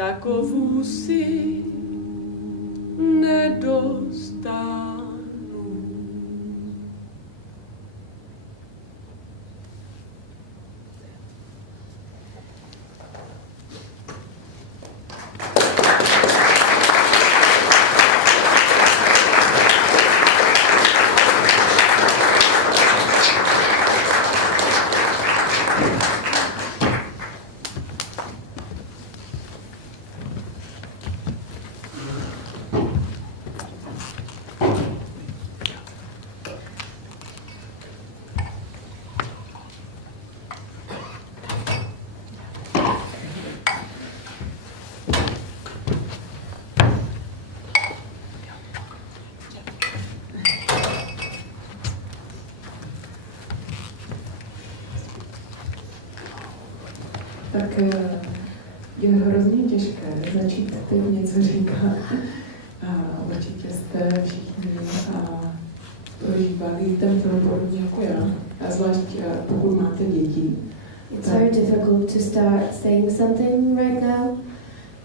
takovou si nedostánu. Tak je hrozně těžké začít teď něco říkat. Určitě jste všichni prožívali ten film podobně jako já, a zvlášť pokud máte děti. It's very difficult to start saying something right now.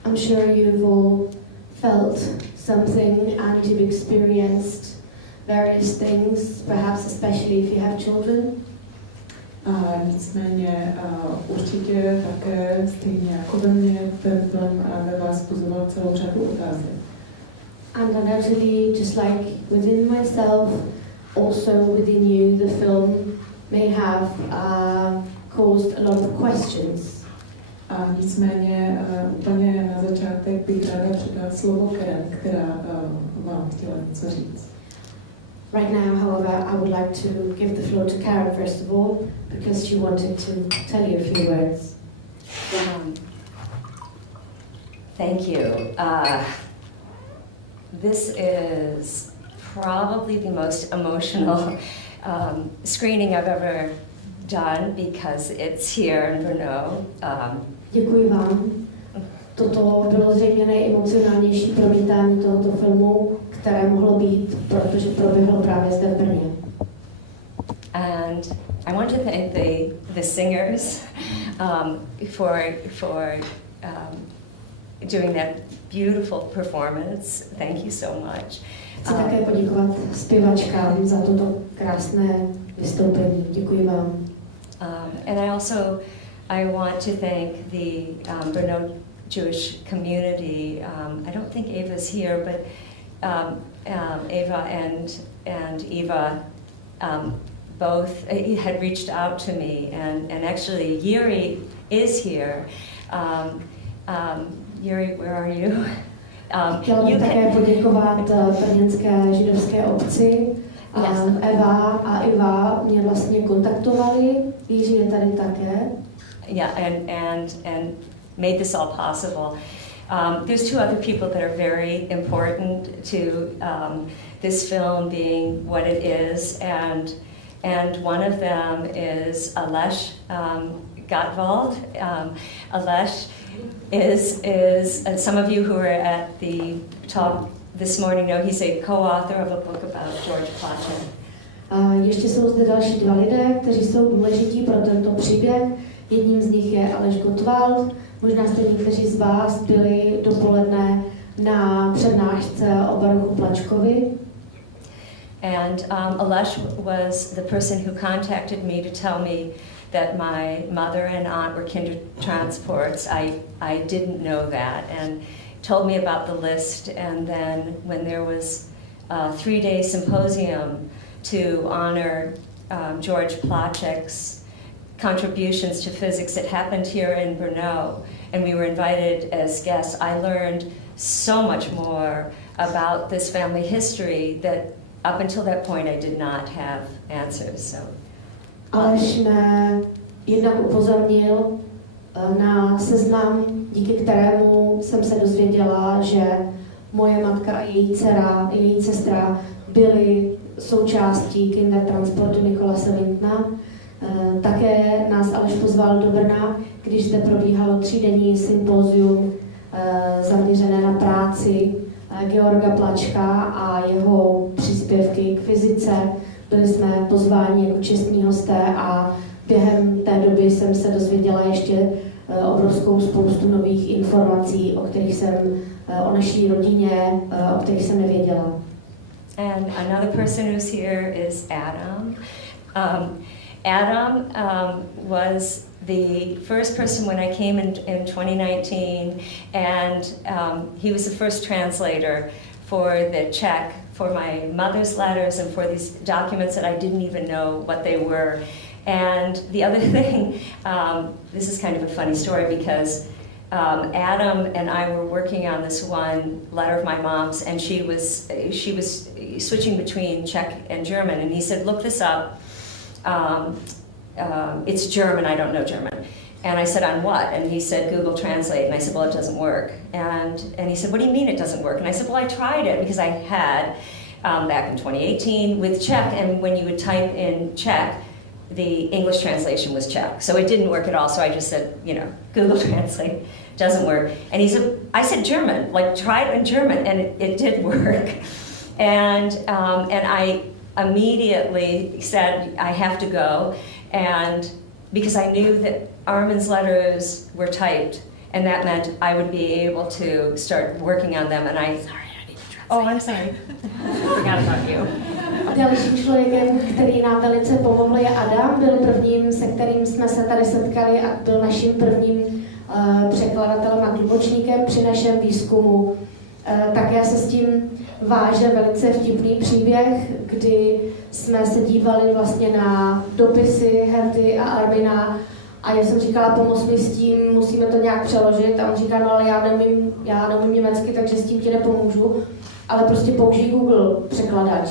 I'm sure you've all felt something and you've experienced various things, perhaps especially if you have children. Nicméně určitě také stejně jako ve mně ten film ve vás pozoval celou řadu otázek. And undoubtedly, just like within myself, also within you, the film may have caused a lot of questions. A nicméně úplně na začátek bych ráda předala slovo Karen, která vám chtěla něco říct. Right now, however, I would like to give the floor to Karen first of all, because she wanted to tell you a few words. Thank you. This is probably the most emotional screening I've ever done because it's here in Brno. Děkuji vám. Toto bylo zřejmě nejemocionálnější promítání tohoto filmu, které mohlo být, protože proběhlo právě zde v Brně. And I want to thank the singers for doing that beautiful performance. Thank you so much. Chci také poděkovat zpěvačkám za toto krásné vystoupení. Děkuji vám. And I want to thank the Brno Jewish community. I don't think Ava's here, but Ava and Eva both had reached out to me, and actually Yuri is here. Yuri, where are you? Chtěla bych také poděkovat brněnské židovské obci. Eva a Iva mě vlastně kontaktovali, Jiří je tady také. Yeah, and made this all possible. There's two other people that are very important to this film being what it is, and one of them is Alesh Gottwald. Alesh is some of you who were at the talk this morning know he's a co-author of a book about George Placzek. Ještě jsou zde další dva lidé, kteří jsou důležití pro tento příběh. Jedním z nich je Aleš Gottwald. Možná jste někteří z vás byli dopoledne na přednášce o Baruchu Placzkovi. And Alesh was the person who contacted me to tell me that my mother and aunt were kinder transports. I didn't know that, and told me about the list. And then when there was a 3-day symposium to honor George Placzek's contributions to physics, it happened here in Brno, and we were invited as guests. I learned so much more about this family history that up until that point I did not have answers. So. Aleš mě jednak upozornil na seznam, díky kterému jsem se dozvěděla, že moje matka a její dcera, její sestra byly součástí kindertransportu Nikolase Wintona. Také nás Aleš pozval do Brna, když zde probíhalo 3denní sympózium zaměřené na práci Georga Placzka a jeho příspěvky k fyzice. Byli jsme pozváni jako čestní hosté a během té doby jsem se dozvěděla ještě obrovskou spoustu nových informací, o naší rodině, o kterých jsem nevěděla. And another person who's here is Adam. Adam was the first person when I came in 2019, and he was the first translator for the Czech, for my mother's letters and for these documents that I didn't even know what they were. And the other thing, this is kind of a funny story because Adam and I were working on this one letter of my mom's, and she was switching between Czech and German, and he said, "Look this up. It's German. I don't know German." And I said, "On what?" And he said, "Google Translate." And I said, "Well, it doesn't work." And he said, "What do you mean it doesn't work?" And I said, "Well, I tried it because I had back in 2018 with Czech, and when you would type in Czech, the English translation was Czech, so it didn't work at all. So I just said, Google Translate doesn't work. And he said, I said German, like try it in German, and it did work. And I immediately said I have to go, and because I knew that Armin's letters were typed, and that meant I would be able to start working on them. And I need to translate. Oh, I'm sorry. I forgot about you. Dalším člověkem, který nám velice pomohl, je Adam. Byl prvním, se kterým jsme se tady setkali, a byl naším prvním překladatelem a tlumočníkem při našem výzkumu. Také se s tím váže velice vtipný příběh, kdy jsme se dívali vlastně na dopisy Herty a Armina, a já jsem říkala, pomoz mi s tím, musíme to nějak přeložit, a on říká, no ale já neumím německy, takže s tím ti nepomůžu, ale prostě použij Google překladač.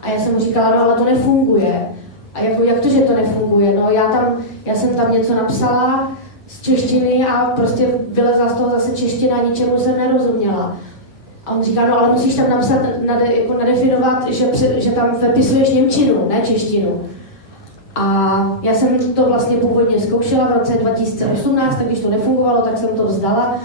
A já jsem mu říkala, no ale to nefunguje. A jak to, že to nefunguje? No já jsem tam něco napsala z češtiny a prostě vylezla z toho zase čeština, ničemu jsem nerozuměla. A on říká, no ale musíš tam napsat, nadefinovat, že tam vpisuješ němčinu, ne češtinu. A já jsem to vlastně původně zkoušela v roce 2018, tak když to nefungovalo, tak jsem to vzdala.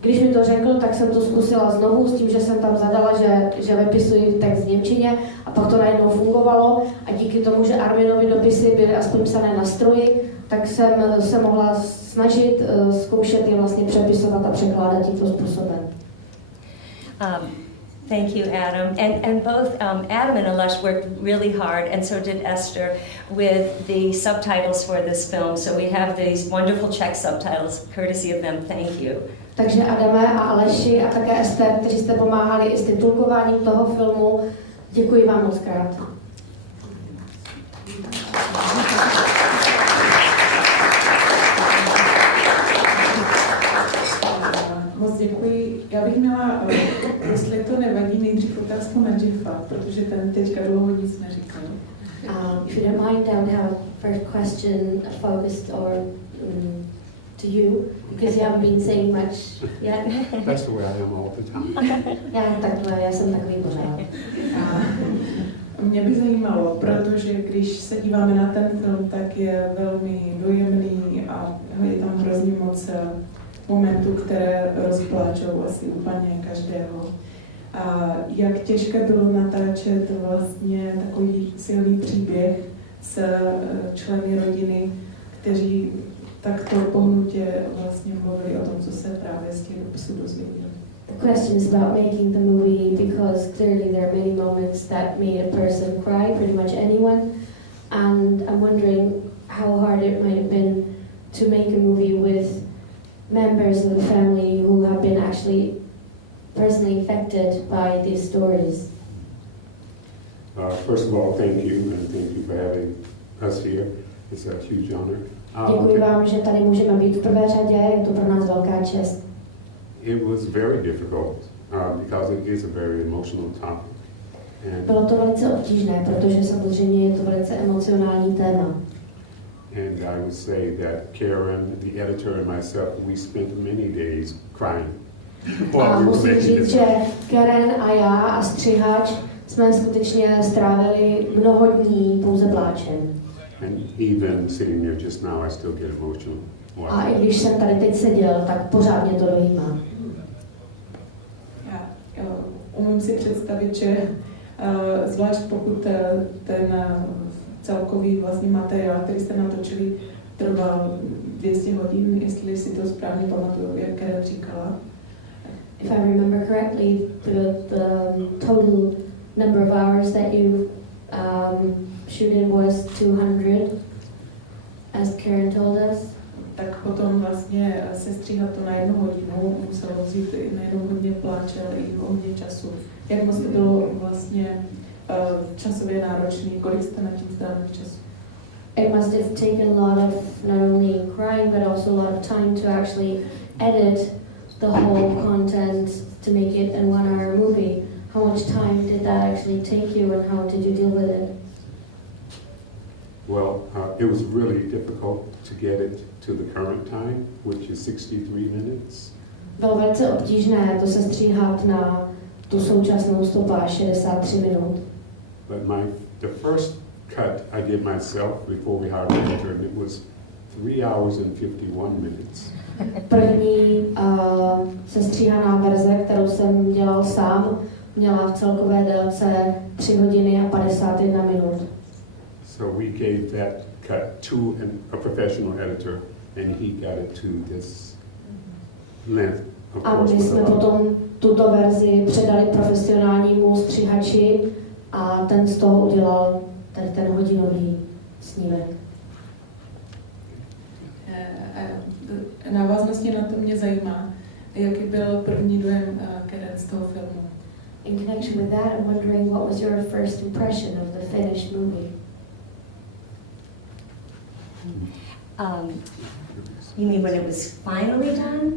Když mi to řekl, tak jsem to zkusila znovu s tím, že jsem tam zadala, že vypisuji text v němčině, a pak to najednou fungovalo, a díky tomu, že Arminovi dopisy byly aspoň psané na stroji, tak jsem se mohla snažit zkoušet je vlastně přepisovat a překládat tímto způsobem. Thank you, Adam. And both Adam and Alesh worked really hard, and so did Esther, with the subtitles for this film. So we have these wonderful Czech subtitles, courtesy of them. Thank you. Takže Adame a Aleši a také Ester, kteří jste pomáhali i s titulkováním toho filmu, děkuji vám moc krát. Moc děkuji. Já bych měla, jestli to nevadí, nejdřív otázku na Jeffa, protože ten teďka dlouho nic neříkal. If you don't mind, I would have a first question focused to you, because you haven't been saying much yet. That's the way I am all the time. Já jsem takový pořád. Mě by zajímalo, protože když se díváme na ten film, tak je velmi dojemný a je tam hrozně moc momentů, které rozpláčou asi úplně každého. A jak těžké bylo natáčet vlastně takový silný příběh s členy rodiny, kteří takto pohnutě vlastně mluvili o tom, co se právě z těch dopisů dozvěděli. The question is about making the movie, because clearly there are many moments that made a person cry, pretty much anyone, and I'm wondering how hard it might have been to make a movie with members of the family who have been actually personally affected by these stories. First of all, thank you, and thank you for having us here. It's a huge honor. Děkuji vám, že tady můžeme být v prvé řadě, je to pro nás velká čest. It was very difficult because it is a very emotional topic. Bylo to velice obtížné, protože samozřejmě je to velice emocionální téma. And I would say that Karen, the editor, and myself, we spent many days crying. A musím říct, že Karen a já a střihač jsme skutečně strávili mnoho dní pouze pláčem. And even sitting there just now, I still get emotional. A i když jsem tady teď seděl, tak pořád mě to dojímá. Já umím si představit, že zvlášť pokud ten celkový vlastně materiál, který jste natočili, trval 200 hodin, jestli si to správně pamatuju, jak Karen říkala. If I remember correctly, the total number of hours that you shoot in was 200, as Karen told us. Tak potom vlastně sestříhat to na 1 hodinu muselo vzít nejenom hodně pláče, ale i hodně času. Jak moc to bylo vlastně časově náročné, kolik jste na tím strávili času? It must have taken a lot of not only crying but also a lot of time to actually edit the whole content to make it an 1-hour movie. How much time did that actually take you and how did you deal with it? Well, it was really difficult to get it to the current time, which is 63 minutes. Bylo velice obtížné to sestříhat na tu současnou stopáž 63 minut. But the first cut I did myself before we hired an editor, and it was 3 hours and 51 minutes. První sestříhaná verze, kterou jsem dělal sám, měla v celkové délce 3 hodiny a 51 minut. So we gave that cut to a professional editor, and he got it to this length. Of A course, my jsme potom tuto verzi předali profesionálnímu stříhači a ten z toho udělal tady ten hodinový snímek. V návaznosti na to mě zajímá, jaký byl první dojem Karen z toho filmu. In connection with that, I'm wondering what was your first impression of the finished movie? You mean when it was finally done?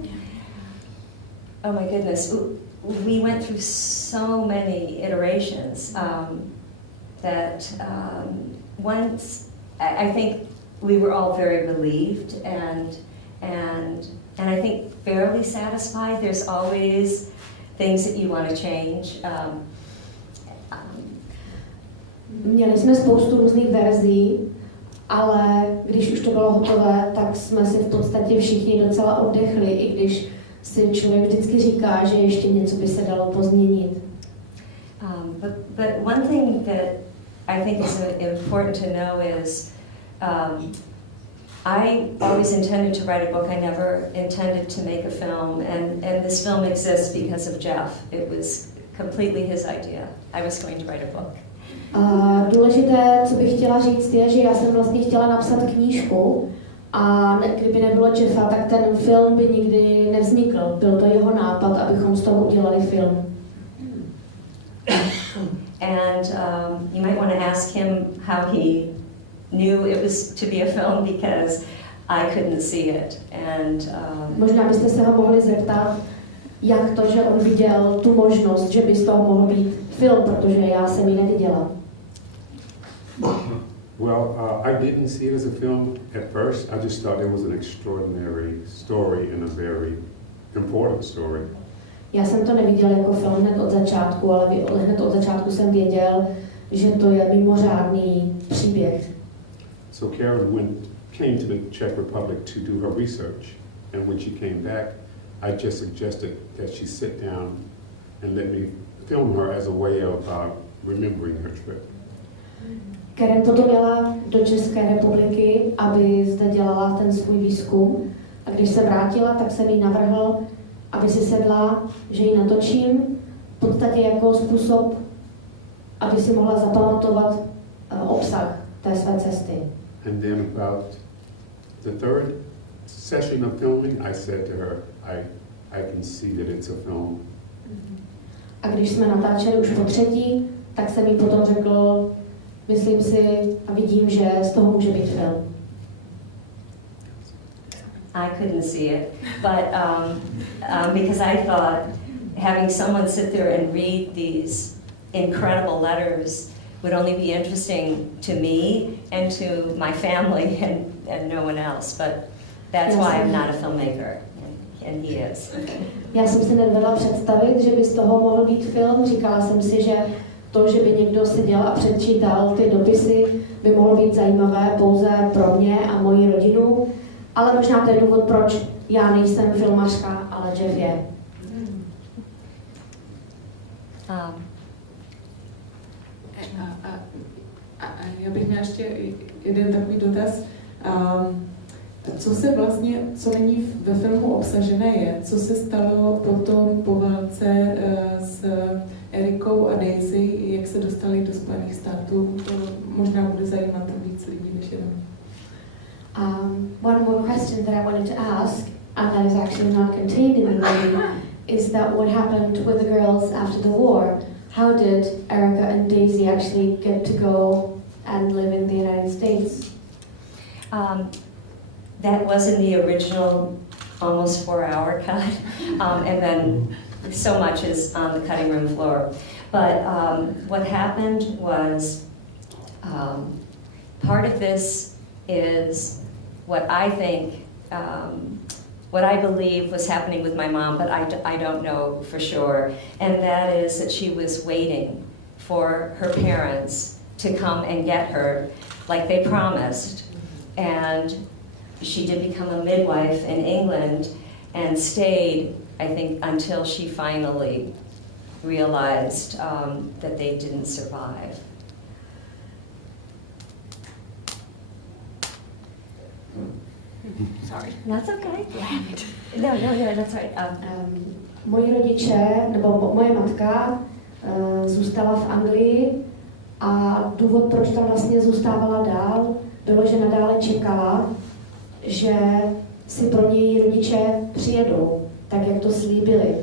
Oh my goodness, we went through so many iterations that once I think we were all very relieved and I think fairly satisfied. There's always things that you want to change. Měli jsme spoustu různých verzí, ale když už to bylo hotové, tak jsme si v podstatě všichni docela oddechli, i když si člověk vždycky říká, že ještě něco by se dalo pozměnit. But one thing that I think is important to know is I always intended to write a book. I never intended to make a film, and this film exists because of Jeff. It was completely his idea. I was going to write a book. Důležité, co bych chtěla říct, je, že já jsem vlastně chtěla napsat knížku a kdyby nebylo Jeffa, tak ten film by nikdy nevznikl. Byl to jeho nápad, abychom z toho udělali film. And you might want to ask him how he knew it was to be a film because I couldn't see it. And možná byste se ho mohli zeptat, jak to, že on viděl tu možnost, že by z toho mohl být film, protože já jsem ji neviděla. Well, I didn't see it as a film at first. I just thought it was an extraordinary story and a very important story. Já jsem to neviděl jako film hned od začátku, ale hned od začátku jsem věděl, že to je mimořádný příběh. So Karen came to the Czech Republic to do her research, and when she came back, I just suggested that she sit down and let me film her as a way of remembering her trip. Karen potom jela do České republiky, aby zde dělala ten svůj výzkum. A když se vrátila, tak jsem jí navrhl, aby si sedla, že ji natočím, v podstatě jako způsob, aby si mohla zapamatovat obsah té své cesty. And then about the third session of filming, I said to her, I can see that it's a film. A když jsme natáčeli už po třetí, tak jsem jí potom řekl, myslím si a vidím, že z toho může být film. I couldn't see it, but because I thought having someone sit there and read these incredible letters would only be interesting to me and to my family and no one else. But that's why I'm not a filmmaker, and he is. Já jsem si nedovedla představit, že by z toho mohl být film. Říkala jsem si, že to, že by někdo seděl a přečítal ty dopisy, by mohlo být zajímavé pouze pro mě a moji rodinu. Ale možná to je důvod, proč já nejsem filmařka, ale Jeff je. Já bych měla ještě jeden takový dotaz. Co není ve filmu obsažené je, co se stalo potom po válce s Erikou a Daisy, jak se dostali do Spojených států, to možná bude zajímat víc lidí než jenom. One more question that I wanted to ask, and that is actually not contained in the movie, is that what happened with the girls after the war? How did Erica and Daisy actually get to go and live in the United States? That was in the original almost 4-hour cut, and then so much is on the cutting room floor. But what happened was, part of this is what I think, what I believe was happening with my mom, but I don't know for sure, and that is that she was waiting for her parents to come and get her like they promised. And she did become a midwife in England and stayed, I think, until she finally realized that they didn't survive. Sorry. That's okay. No, that's right. Moji rodiče, nebo moje matka, zůstala v Anglii a důvod, proč tam vlastně zůstávala dál, bylo, že nadále čekala, že si pro něj její rodiče přijedou, tak jak to slíbili.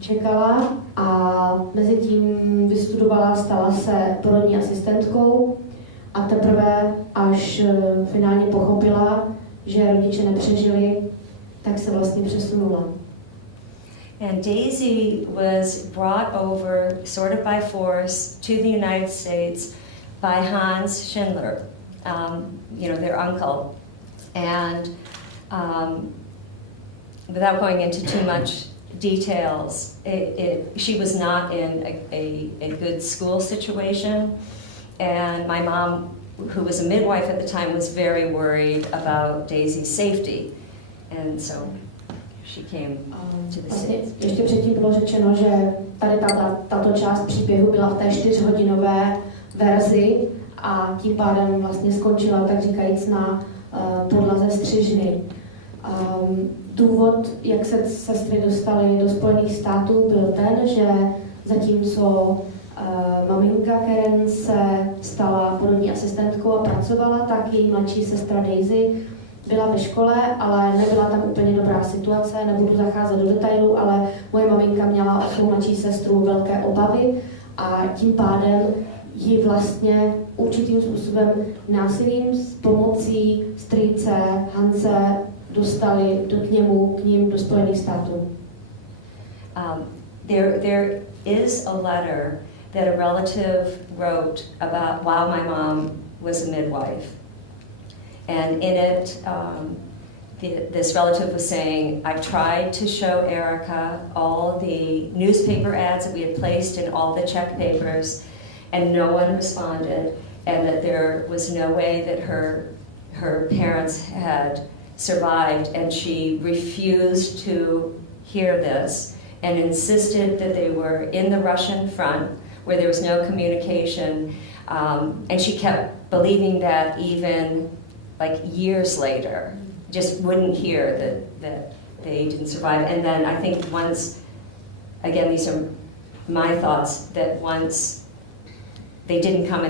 Čekala a mezi tím vystudovala, stala se porodní asistentkou a teprve až finálně pochopila, že rodiče nepřežili, tak se vlastně přesunula. And Daisy was brought over sort of by force to the United States by Hans Schindler, their uncle. And without going into too much details, she was not in a good school situation. And my mom, who was a midwife at the time, was very worried about Daisy's safety. And so she came to the States. Ještě předtím bylo řečeno, že tady tato část příběhu byla v té 4hodinové verzi a tím pádem vlastně skončila, tak říkajíc, na podlaze střižny. Důvod, jak se sestry dostaly do Spojených států, byl ten, že zatímco maminka Karen se stala porodní asistentkou a pracovala, tak její mladší sestra Daisy byla ve škole, ale nebyla tam úplně dobrá situace, nebudu zacházet do detailů, ale moje maminka měla o svou mladší sestru velké obavy a tím pádem ji vlastně určitým způsobem násilím s pomocí strýce Hanse dostali k ním do Spojených států. There is a letter that a relative wrote about while my mom was a midwife. And in it, this relative was saying, I tried to show Erica all the newspaper ads that we had placed in all the Czech papers, and no one responded, and that there was no way that her parents had survived, and she refused to hear this and insisted that they were in the Russian front where there was no communication, and she kept believing that even like years later, just wouldn't hear that they didn't survive. And then I think once, again, these are my thoughts, that once they didn't come,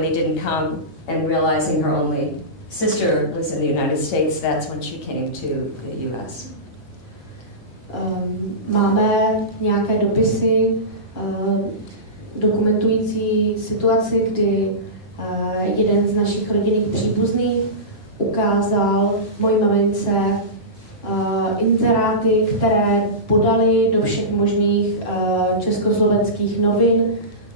and realizing her only sister was in the United States, that's when she came to the US. Máme nějaké dopisy dokumentující situaci, kdy jeden z našich rodinných příbuzných ukázal mojí mamince inzeráty, které podali do všech možných československých novin,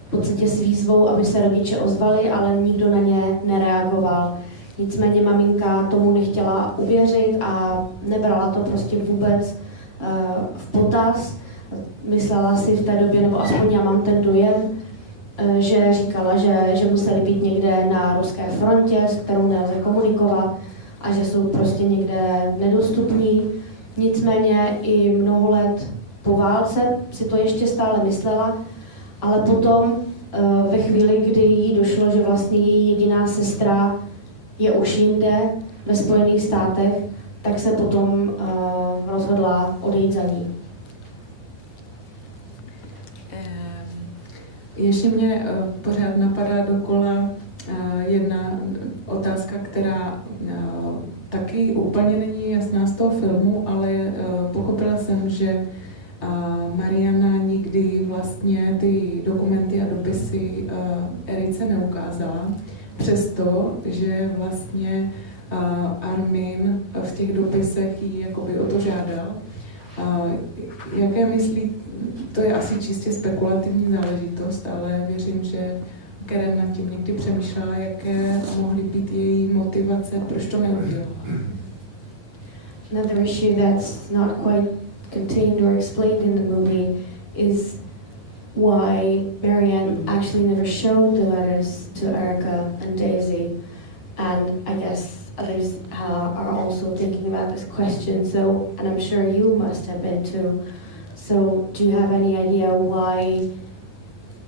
v podstatě s výzvou, aby se rodiče ozvali, ale nikdo na ně nereagoval. Nicméně maminka tomu nechtěla uvěřit a nebrala to prostě vůbec v potaz. Myslela si v té době, nebo aspoň já mám ten dojem, že říkala, že museli být někde na ruské frontě, s kterou nelze komunikovat a že jsou prostě někde nedostupní. Nicméně i mnoho let po válce si to ještě stále myslela, ale potom ve chvíli, kdy jí došlo, že vlastně její jediná sestra je už jinde ve Spojených státech, tak se potom rozhodla odejít za ní. Ještě mě pořád napadá dokola jedna otázka, která taky úplně není jasná z toho filmu, ale pochopila jsem, že Mariana nikdy vlastně ty dokumenty a dopisy Erice neukázala, přesto, že vlastně Armin v těch dopisech jí jakoby o to žádal. Jaké myslí, to je asi čistě spekulativní záležitost, ale věřím, že Karen nad tím někdy přemýšlela, jaké mohly být její motivace, proč to neudělala. Another issue that's not quite contained or explained in the movie is why Marianne actually never showed the letters to Erica and Daisy. And I guess others are also thinking about this question, so, and I'm sure you must have been too. So do you have any idea why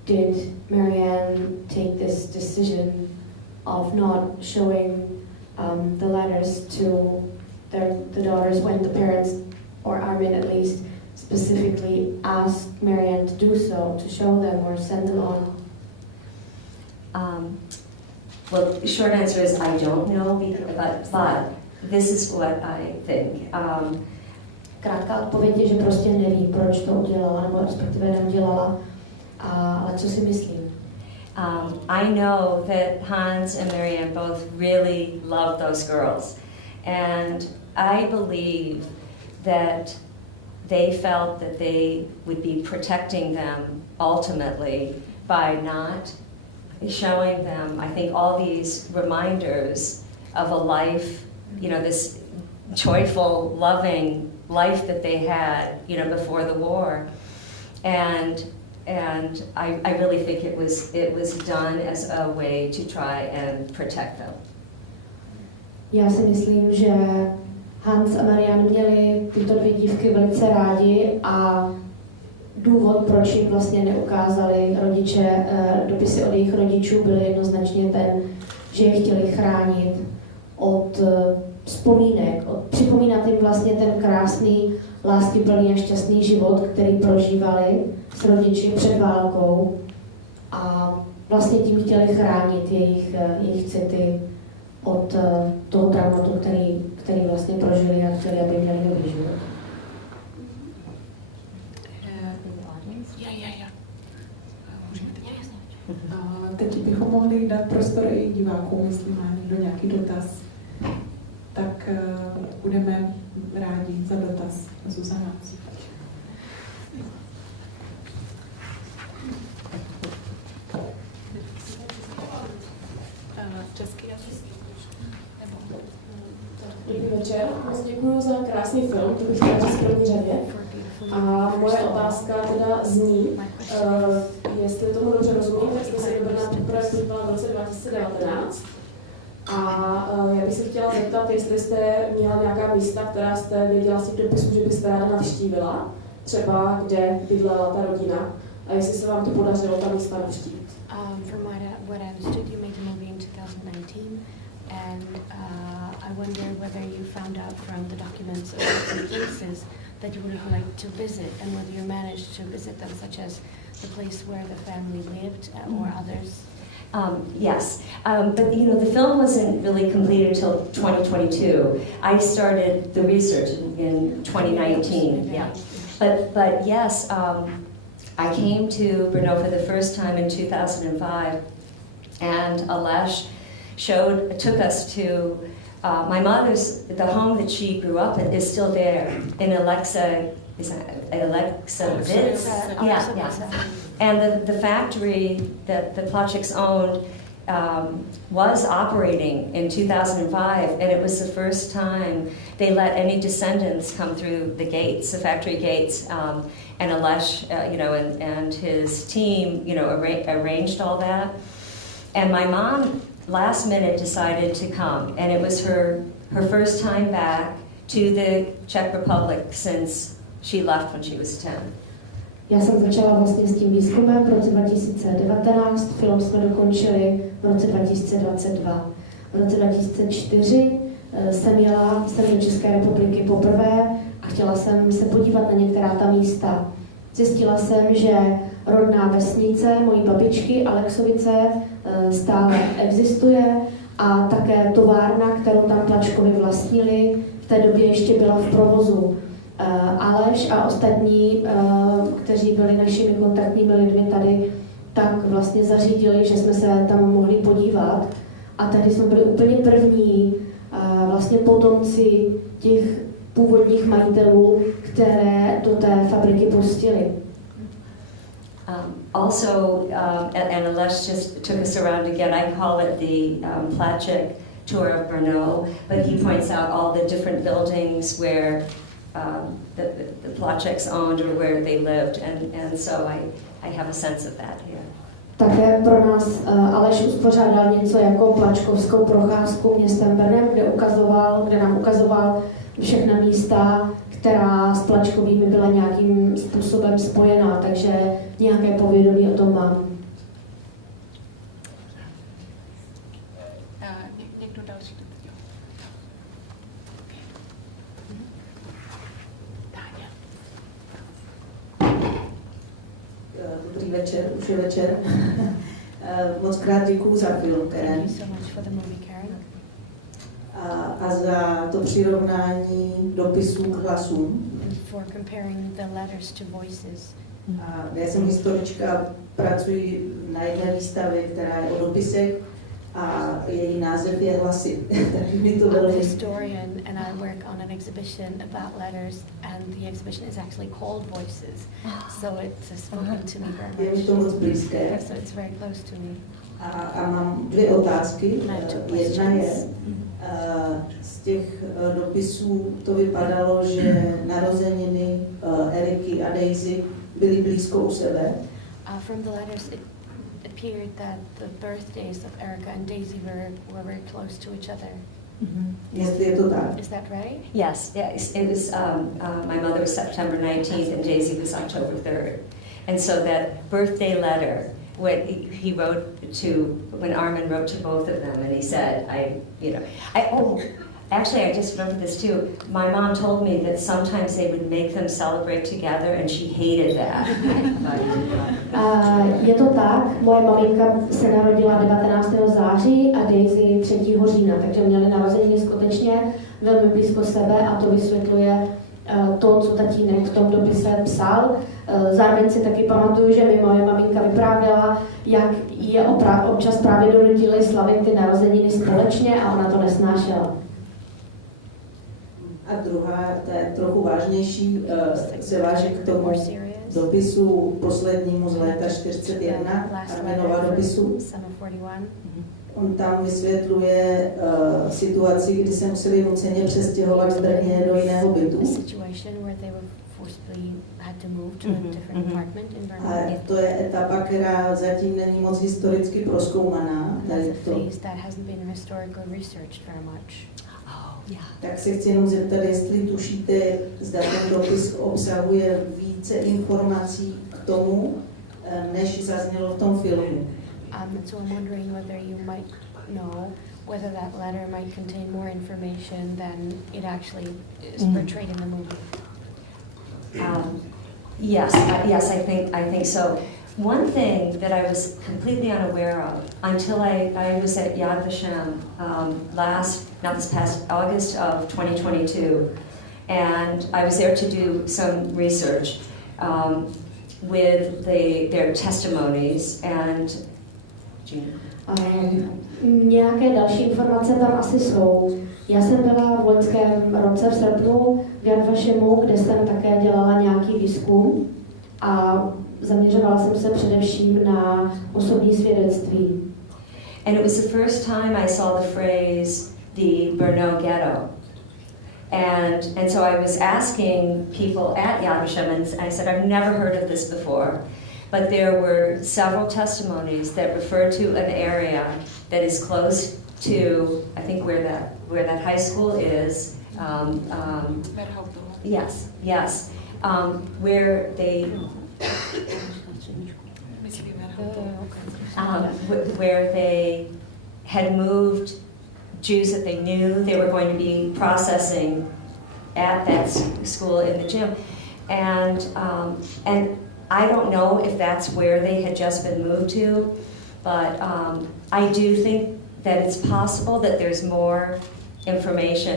did Marianne take this decision of not showing the letters to the daughters when the parents, or Armin at least, specifically asked Marianne to do so, to show them or send them on? Well, the short answer is I don't know, but this is what I think. Krátká odpověď je, že prostě neví, proč to udělala, nebo respektive neudělala, ale co si myslím. I know that Hans and Marianne both really loved those girls. And I believe that they felt that they would be protecting them ultimately by not showing them, I think, all these reminders of a life, you know, this joyful, loving life that they had, you know, before the war. And I really think it was done as a way to try and protect them. Já si myslím, že Hans a Marianne měli tyto dvě dívky velice rádi a důvod, proč jim vlastně neukázali rodiče dopisy od jejich rodičů, byl jednoznačně ten, že je chtěli chránit od vzpomínek, připomínat jim vlastně ten krásný, láskyplný a šťastný život, který prožívali s rodiči před válkou a vlastně tím chtěli chránit jejich city od toho traumatu, který vlastně prožili a který aby měli dobrý život. Teď bychom mohli dát prostor i divákům, jestli má někdo nějaký dotaz, tak budeme rádi za dotaz. Zuzana. Dobrý večer, moc děkuji za krásný film, to bych chtěla říct v první řadě. A moje otázka teda zní, jestli tomu dobře rozumím, tak jste se do Brna poprvé podívala v roce 2019. A já bych se chtěla zeptat, jestli jste měla nějaká místa, která jste věděla z těch dopisů, že byste ráda navštívila, třeba kde bydlela ta rodina, a jestli se vám to podařilo ta místa navštívit. From what I understood, you made the movie in 2019, and I wonder whether you found out from the documents of the places that you would like to visit, and whether you managed to visit them, such as the place where the family lived or others. Yes, but you know, the film wasn't really completed until 2022. I started the research in 2019. Yeah, but yes, I came to Brno for the first time in 2005, and Alesh took us to my mother's, the home that she grew up in is still there in Alexa Vitz? Yeah. And the factory that the Placzeks owned was operating in 2005, and it was the first time they let any descendants come through the gates, the factory gates, and Alesh, and his team, arranged all that. And my mom, last minute, decided to come, and it was her first time back to the Czech Republic since she left when she was 10. Já jsem začala vlastně s tím výzkumem v roce 2019, film jsme dokončili v roce 2022. V roce 2004 jsem jela sem do České republiky poprvé a chtěla jsem se podívat na některá ta místa. Zjistila jsem, že rodná vesnice mojí babičky Alexovice stále existuje a také továrna, kterou tam Plačkovi vlastnili, v té době ještě byla v provozu. Aleš a ostatní, kteří byli našimi kontaktními lidmi tady, tak vlastně zařídili, že jsme se tam mohli podívat. A tady jsme byli úplně první, vlastně potomci těch původních majitelů, které do té fabriky pustili. Also, and Alesh just took us around again. I call it the Placzek tour of Brno, but he points out all the different buildings where the Placzeks owned or where they lived, and so I have a sense of that here. Také pro nás Aleš uspořádal něco jako plačkovskou procházku městem Brnem, kde nám ukazoval všechna místa, která s Plačkovými byla nějakým způsobem spojená, takže nějaké povědomí o tom mám. Někdo další to teď? Dobrý večer, už je večer. Moc krát děkuju za film, Karen. A za to přirovnání dopisů k hlasům. A já jsem historička, pracuji na jedné výstavě, která je o dopisech a její název je Hlasy. Takže mi to velmi... I'm a historian and I work on an exhibition about letters and the exhibition is actually called Voices. So it's spoken to me very much. Je mi to moc blízké. So it's very close to me. A mám dvě otázky. Jedna je, z těch dopisů to vypadalo, že narozeniny Eriky a Daisy byly blízko u sebe. From the letters it appeared that the birthdays of Erica and Daisy were very close to each other. Jestli je to tak. Is that right? Yes, it was, my mother was September 19th and Daisy was October 3rd. And so that birthday letter, when Armin wrote to both of them and he said, actually I just remember this too. My mom told me that sometimes they would make them celebrate together and she hated that. Je to tak, moje maminka se narodila 19. září a Daisy 3. října, takže měli narozeniny skutečně velmi blízko sebe a to vysvětluje to, co tatínek v tom dopise psal. Zároveň si taky pamatuju, že mi moje maminka vyprávěla, jak je občas právě donutili slavit ty narozeniny společně a ona to nesnášela. A druhá, ta je trochu vážnější, se váže k tomu dopisu poslednímu z léta 41, Arminova dopisu. On tam vysvětluje situaci, kdy se museli nuceně přestěhovat z Brně do jiného bytu. A to je etapa, která zatím není moc historicky prozkoumaná. Tak se chci jenom zeptat, jestli tušíte, zda ten dopis obsahuje více informací k tomu, než zaznělo v tom filmu. So I'm wondering whether you might know whether that letter might contain more information than it actually is portrayed in the movie. Yes, I think so. One thing that I was completely unaware of until I was at Yad Vashem not this past August of 2022, and I was there to do some research with their testimonies and. Nějaké další informace tam asi jsou. Já jsem byla v loňském roce v srpnu v Yad Vashemu, kde jsem také dělala nějaký výzkum a zaměřovala jsem se především na osobní svědectví. And it was the first time I saw the phrase the Brno ghetto. And so I was asking people at Yad Vashem, and I said, I've never heard of this before. But there were several testimonies that referred to an area that is close to, I think, where that high school is. Yes. Where they where they had moved Jews that they knew. They were going to be processing at that school in the gym. And I don't know if that's where they had just been moved to, but I do think that it's possible that there's more information.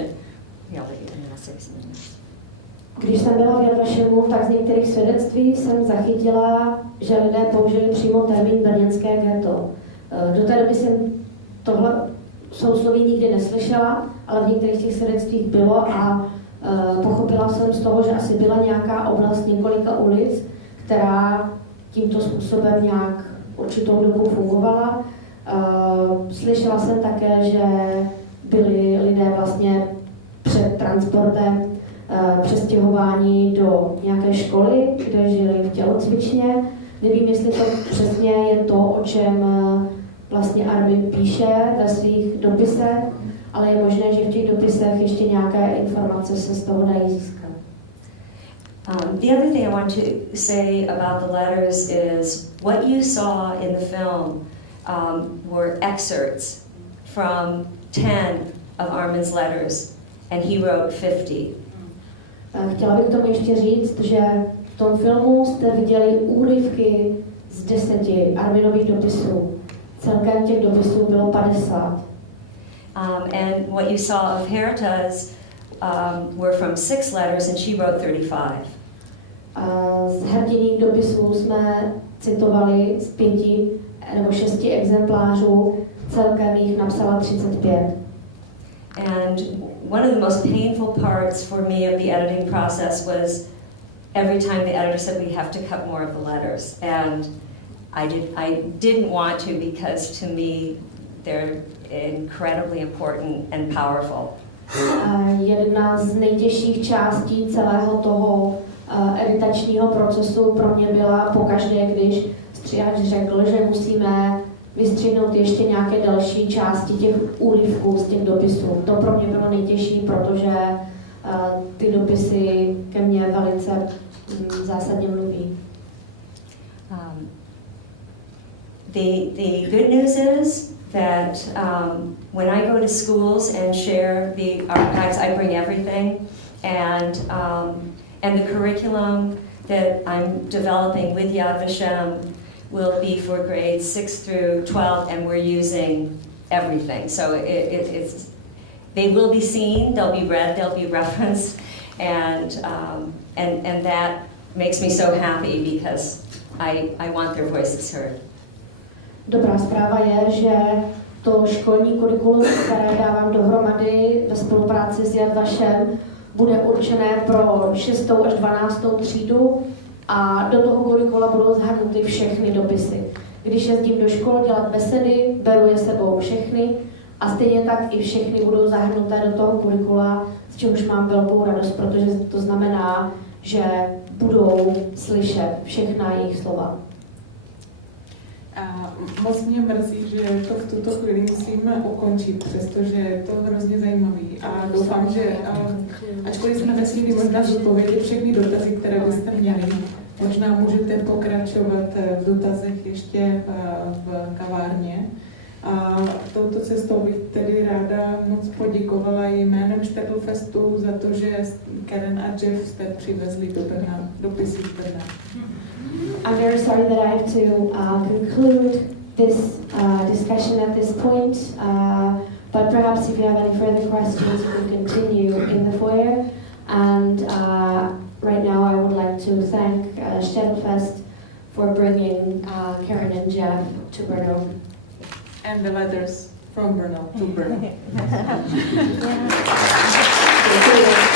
Když jsem byla v Jedvašemu, tak z některých svědectví jsem zachytila, že lidé použili přímo termín brněnské ghetto. Do té doby jsem tohle sousloví nikdy neslyšela, ale v některých těch svědectvích bylo a pochopila jsem z toho, že asi byla nějaká oblast několika ulic, která tímto způsobem nějak určitou dobu fungovala. Slyšela jsem také, že byli lidé vlastně před transportem přestěhování do nějaké školy, kde žili v tělocvičně. Nevím, jestli to přesně je to, o čem vlastně Armin píše ve svých dopisech, ale je možné, že v těch dopisech ještě nějaké informace se z toho dají získat. The other thing I want to say about the letters is what you saw in the film were excerpts from 10 of Armin's letters, and he wrote 50. Chtěla bych k tomu ještě říct, že v tom filmu jste viděli úryvky z 10 Arminových dopisů. Celkem těch dopisů bylo 50. And what you saw of Herta's were from 6 letters, and she wrote 35. Z Hertiných dopisů jsme citovali z 5 nebo 6 exemplářů, celkem jich napsala 35. And one of the most painful parts for me of the editing process was every time the editor said we have to cut more of the letters, and I didn't want to, because to me they're incredibly important and powerful. Jedna z nejtěžších částí celého toho editačního procesu pro mě byla pokaždé, když stříhač řekl, že musíme vystřihnout ještě nějaké další části těch úryvků z těch dopisů. To pro mě bylo nejtěžší, protože ty dopisy ke mně velice zásadně mluví. The good news is that when I go to schools and share the archives, I bring everything, and the curriculum that I'm developing with Yad Vashem will be for grades 6 through 12, and we're using everything. So they will be seen, they'll be read, they'll be referenced, and that makes me so happy because I want their voices heard. Dobrá zpráva je, že to školní kurikulum, které dávám dohromady ve spolupráci s Yad Vashem, bude určené pro 6. až 12. třídu a do toho kurikula budou zahrnuty všechny dopisy. Když jezdím do škol dělat besedy, beru je sebou všechny a stejně tak i všechny budou zahrnuté do toho kurikula, s čímž mám velkou radost, protože to znamená, že budou slyšet všechna jejich slova. A moc mě mrzí, že to v tuto chvíli musíme ukončit, přestože je to hrozně zajímavý. A doufám, že ačkoliv jsme nesmíli možná zodpovědět všechny dotazy, které byste měli, možná můžete pokračovat v dotazech ještě v kavárně. A touto cestou bych tedy ráda moc poděkovala jménem ŠTETL FESTu za to, že Karen a Jeff jste přivezli do Brna, dopisy z Brna. I'm very sorry that I have to conclude this discussion at this point, but perhaps if you have any further questions, we can continue in the foyer. And right now I would like to thank ŠTETL FEST for bringing Karen and Jeff to Brno. And the letters from Brno to Brno. Thank you.